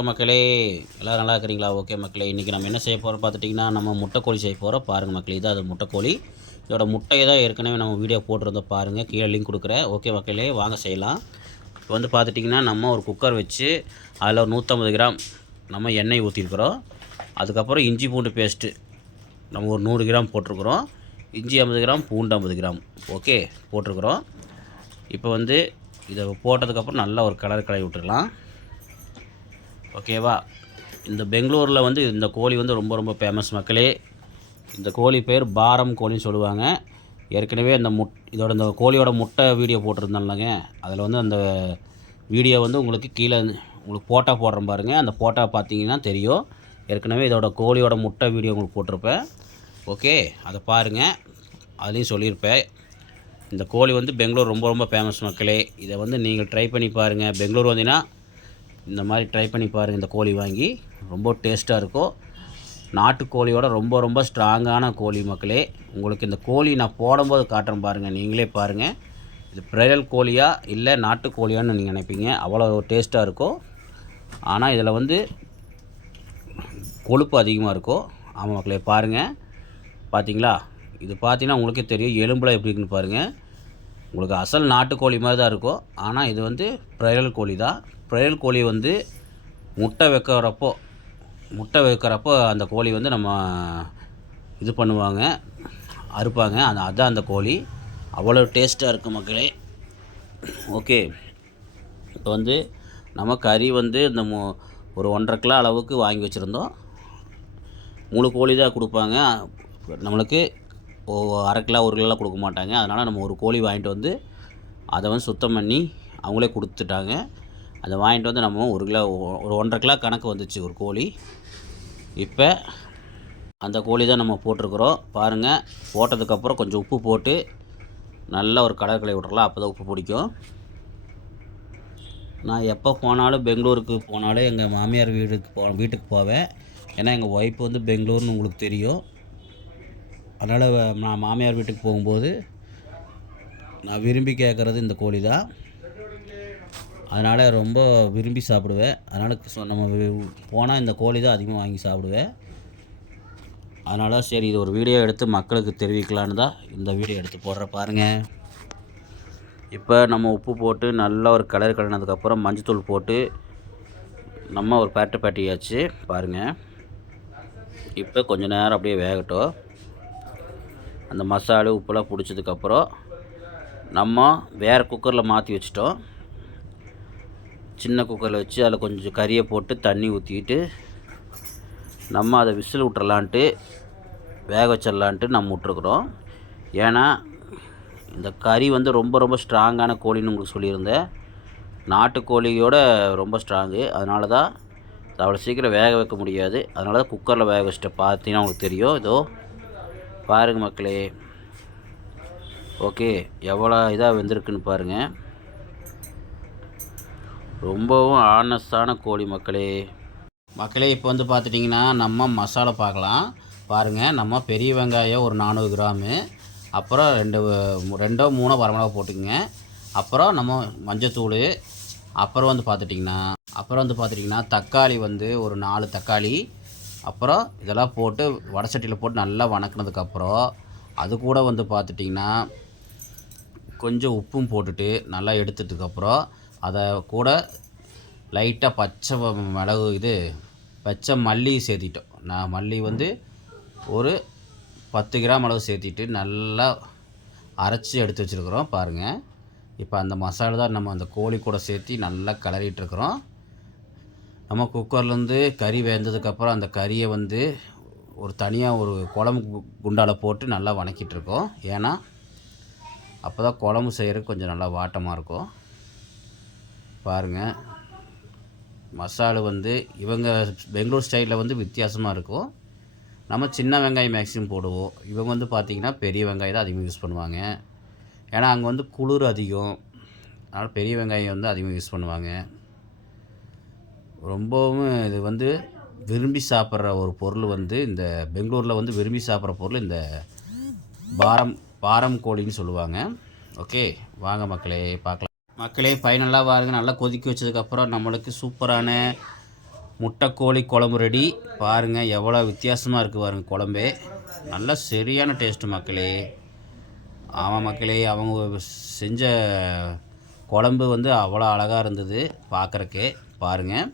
வணக்கம் மக்களே, எல்லோரும் நல்லா இருக்கிறீங்களா? ஓகே மக்களே, இன்றைக்கி நம்ம என்ன செய்ய போகிறோம் பார்த்துட்டிங்கன்னா, நம்ம முட்டைக்கோழி செய்ய போகிறோம். பாருங்கள் மக்களே, இதான் அது முட்டைக்கோழி. இதோட முட்டையை தான் ஏற்கனவே நம்ம வீடியோ போட்டிருந்தோம் பாருங்கள், கீழே லிங்க் கொடுக்குறேன். ஓகே மக்களே, வாங்க செய்யலாம். இப்போ வந்து பார்த்துட்டிங்கன்னா, நம்ம ஒரு குக்கர் வச்சு அதில் ஒரு 150 கிராம் நம்ம எண்ணெய் ஊற்றிருக்கிறோம். அதுக்கப்புறம் இஞ்சி பூண்டு பேஸ்ட்டு நம்ம ஒரு 100 கிராம் போட்டிருக்கிறோம். இஞ்சி 50 கிராம், பூண்டு 50 கிராம் ஓகே போட்டிருக்கிறோம். இப்போ வந்து இதை போட்டதுக்கப்புறம் நல்லா ஒரு கலரி விட்டுடலாம். ஓகேவா? இந்த பெங்களூரில் வந்து இந்த கோழி வந்து ரொம்ப ரொம்ப ஃபேமஸ் மக்களே. இந்த கோழி பேர் பாரம் கோழின்னு சொல்லுவாங்க. ஏற்கனவே இந்த கோழியோட முட்டை வீடியோ போட்டிருந்தேன்லங்க, அதில் வந்து அந்த வீடியோ வந்து உங்களுக்கு கீழே உங்களுக்கு ஃபோட்டோ போடுறேன் பாருங்கள். அந்த ஃபோட்டோ பார்த்தீங்கன்னா தெரியும். ஏற்கனவே இதோட கோழியோட முட்டை வீடியோ உங்களுக்கு போட்டிருப்பேன். ஓகே, அதை பாருங்கள், அதுலேயும் சொல்லியிருப்பேன். இந்த கோழி வந்து பெங்களூர் ரொம்ப ரொம்ப ஃபேமஸ் மக்களே. இதை வந்து நீங்கள் ட்ரை பண்ணி பாருங்கள். பெங்களூர் வந்தீங்கன்னா இந்த மாதிரி ட்ரை பண்ணி பாருங்கள். இந்த கோழி வாங்கி ரொம்ப டேஸ்ட்டாக இருக்கும். நாட்டுக்கோழியோட ரொம்ப ரொம்ப ஸ்ட்ராங்கான கோழி மக்களே. உங்களுக்கு இந்த கோழி நான் போடும்போது காட்டுறேன் பாருங்கள், நீங்களே பாருங்கள். இது பிராய்லர் கோழியா இல்லை நாட்டுக்கோழியான்னு நீங்கள் நினைப்பீங்க. அவ்வளோ டேஸ்ட்டாக இருக்கும். ஆனால் இதில் வந்து கொழுப்பு அதிகமாக இருக்கும். ஆமாம் மக்களே, பாருங்கள். பார்த்தீங்களா? இது பார்த்தீங்கன்னா உங்களுக்கே தெரியும் எலும்புலாம் எப்படி இருக்குன்னு பாருங்கள். உங்களுக்கு அசல் நாட்டுக்கோழி மாதிரி தான் இருக்கும். ஆனால் இது வந்து பிராய்லர் கோழி தான். பிராய்லர் கோழி வந்து முட்டை வைக்கிறப்போ அந்த கோழி வந்து நம்ம இது பண்ணுவாங்க, அறுப்பாங்க. அதுதான் அந்த கோழி. அவ்வளோ டேஸ்ட்டாக இருக்குது மக்களே. ஓகே, இப்போ வந்து நம்ம கறி வந்து இந்த ஒரு 1.5 கிலோ அளவுக்கு வாங்கி வச்சுருந்தோம். முழு கோழி தான் கொடுப்பாங்க நம்மளுக்கு. 1/2 கிலோ 1 கிலோலாம் கொடுக்க மாட்டாங்க. அதனால் நம்ம ஒரு கோழி வாங்கிட்டு வந்து அதை வந்து சுத்தம் பண்ணி அவங்களே கொடுத்துட்டாங்க. அதை வாங்கிட்டு வந்து நம்ம ஒரு 1.5 கிலோ கணக்கு வந்துச்சு ஒரு கோழி. இப்போ அந்த கோழி தான் நம்ம போட்டிருக்கிறோம் பாருங்கள். போட்டதுக்கப்புறம் கொஞ்சம் உப்பு போட்டு நல்லா ஒரு கலரி விட்றலாம். அப்போ தான் உப்பு பிடிக்கும். நான் எப்போ போனாலும் பெங்களூருக்கு போனாலும் எங்கள் மாமியார் வீட்டுக்கு போவேன். ஏன்னா எங்கள் ஒய்ஃப் வந்து பெங்களூர்னு உங்களுக்கு தெரியும். அதனால் நான் மாமியார் வீட்டுக்கு போகும்போது நான் விரும்பி கேட்குறது இந்த கோழி தான். அதனால் ரொம்ப விரும்பி சாப்பிடுவேன். அதனால் நம்ம போனால் இந்த கோழி தான் அதிகமாக வாங்கி சாப்பிடுவேன். அதனால் சரி, இது ஒரு வீடியோ எடுத்து மக்களுக்கு தெரிவிக்கலான்னு தான் இந்த வீடியோ எடுத்து போடுறேன் பாருங்கள். இப்போ நம்ம உப்பு போட்டு நல்லா ஒரு கலரினதுக்கப்புறம் மஞ்சத்தூள் போட்டு நம்ம ஒரு பேட்டியாச்சு பாருங்கள். இப்போ கொஞ்சம் நேரம் அப்படியே வேகட்டும். அந்த மசாலா உப்புலாம் பிடிச்சதுக்கப்புறம் நம்ம வேறு குக்கரில் மாற்றி வச்சிட்டோம். சின்ன குக்கரில் வச்சு அதில் கொஞ்சம் கறியை போட்டு தண்ணி ஊற்றிக்கிட்டு நம்ம அதை விசில் விட்டுறலான்ட்டு வேக வச்சிடலான்ட்டு நம்ம விட்ருக்குறோம். ஏன்னா இந்த கறி வந்து ரொம்ப ரொம்ப ஸ்ட்ராங்கான கோழின்னு உங்களுக்கு சொல்லியிருந்தேன். நாட்டுக்கோழியோட ரொம்ப ஸ்ட்ராங்கு. அதனால தான் அவ்வளோ சீக்கிரம் வேக வைக்க முடியாது. அதனால தான் குக்கரில் வேக வச்சிட்டேன். பார்த்தீங்கன்னா உங்களுக்கு தெரியும். இதோ பாருங்கள் மக்களே. ஓகே, எவ்வளோ இதாக வெந்திருக்குன்னு பாருங்கள். ரொம்பவும் ஆனஸ்டான கோழி மக்களே. இப்போ வந்து பார்த்துட்டிங்கன்னா நம்ம மசாலா பார்க்கலாம் பாருங்கள். நம்ம பெரிய வெங்காயம் ஒரு 400 கிராமு, அப்புறம் 2-3 வரமிளகா போட்டுக்கங்க. அப்புறம் நம்ம மஞ்சத்தூள், அப்புறம் வந்து பார்த்துட்டிங்கன்னா தக்காளி வந்து ஒரு 4 தக்காளி, அப்புறம் இதெல்லாம் போட்டு வடசட்டியில் போட்டு நல்லா வணக்கினதுக்கப்புறம் அது கூட வந்து பார்த்துட்டிங்கன்னா கொஞ்சம் உப்பும் போட்டுட்டு நல்லா எடுத்துட்டதுக்கப்புறம் அதை கூட லைட்டாக பச்சை மல்லி சேர்த்திட்டோம். நான் மல்லி வந்து ஒரு 10 கிராம் அளவு சேர்த்திட்டு நல்லா அரைச்சி எடுத்து வச்சுருக்குறோம் பாருங்கள். இப்போ அந்த மசாலா தான் நம்ம அந்த கோழி கூட சேர்த்து நல்லா கிளறிட்டுருக்குறோம். நம்ம குக்கர்லேருந்து கறி வெந்ததுக்கப்புறம் அந்த கறியை வந்து ஒரு தனியாக ஒரு குழம்பு குண்டால் போட்டு நல்லா வணக்கிட்டுருக்கோம். ஏன்னா அப்போ தான் குழம்பு செய்கிறதுக்கு கொஞ்சம் நல்லா வாட்டமாக இருக்கும். பாருங்கள், மசாலா வந்து இவங்க பெங்களூர் ஸ்டைலில் வந்து வித்தியாசமாக இருக்கும். நம்ம சின்ன வெங்காயம் மேக்ஸிமம் போடுவோம். இவங்க வந்து பார்த்திங்கன்னா பெரிய வெங்காயம் தான் அதிகமாக யூஸ் பண்ணுவாங்க. ஏன்னா அங்கே வந்து குளிர் அதிகம். அதனால் பெரிய வெங்காயம் வந்து அதிகமாக யூஸ் பண்ணுவாங்க. ரொம்பவும் இது வந்து விரும்பி சாப்பிட்ற ஒரு பொருள் வந்து இந்த பெங்களூரில் வந்து விரும்பி சாப்பிட்ற பொருள் இந்த பாரம் கோழின்னு சொல்லுவாங்க. ஓகே, வாங்க மக்களே பார்க்கலாம். ஃபைனலாக பாருங்கள், நல்லா கொதிக்க வச்சதுக்கப்புறம் நம்மளுக்கு சூப்பரான முட்டைக்கோழி குழம்பு ரெடி. பாருங்கள் எவ்வளோ வித்தியாசமாக இருக்குது பாருங்கள் குழம்பே. நல்லா சரியான டேஸ்ட்டு மக்களே. ஆமாம் மக்களே, அவங்க செஞ்ச குழம்பு வந்து அவ்வளோ அழகாக இருந்தது பார்க்குறக்கே. பாருங்கள்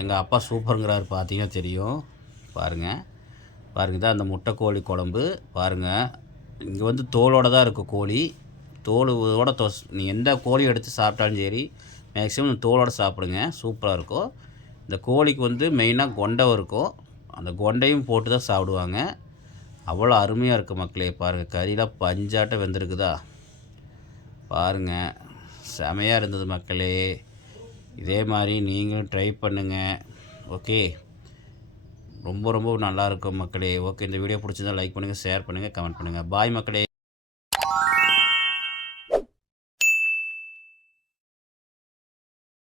எங்கள் அப்பா சூப்பருங்கிறாரு, பார்த்தீங்கன்னா தெரியும். பாருங்கள் தான் அந்த முட்டைக்கோழி குழம்பு. பாருங்கள் இங்கே வந்து தோலோடு தான் இருக்குது கோழி. தோலோட நீ எந்த கோழி எடுத்து சாப்பிட்டாலும் சரி மேக்ஸிமம் தோலோடு சாப்பிடுங்க, சூப்பராக இருக்கும். இந்த கோழிக்கு வந்து மெயினாக கொண்டை இருக்கும், அந்த கொண்டையும் போட்டு தான் சாப்பிடுவாங்க. அவ்வளோ அருமையாக இருக்குது மக்களே. பாருங்கள் கறிலாம் பஞ்சாட்டம் வெந்திருக்குதா பாருங்கள், செமையாக இருந்தது மக்களே. இதே மாதிரி நீங்களும் ட்ரை பண்ணுங்கள். ஓகே, ரொம்ப நல்லாயிருக்கும் மக்களே. ஓகே, இந்த வீடியோ பிடிச்சிருந்தா லைக் பண்ணுங்கள், ஷேர் பண்ணுங்கள், கமெண்ட் பண்ணுங்கள். பாய் மக்களே.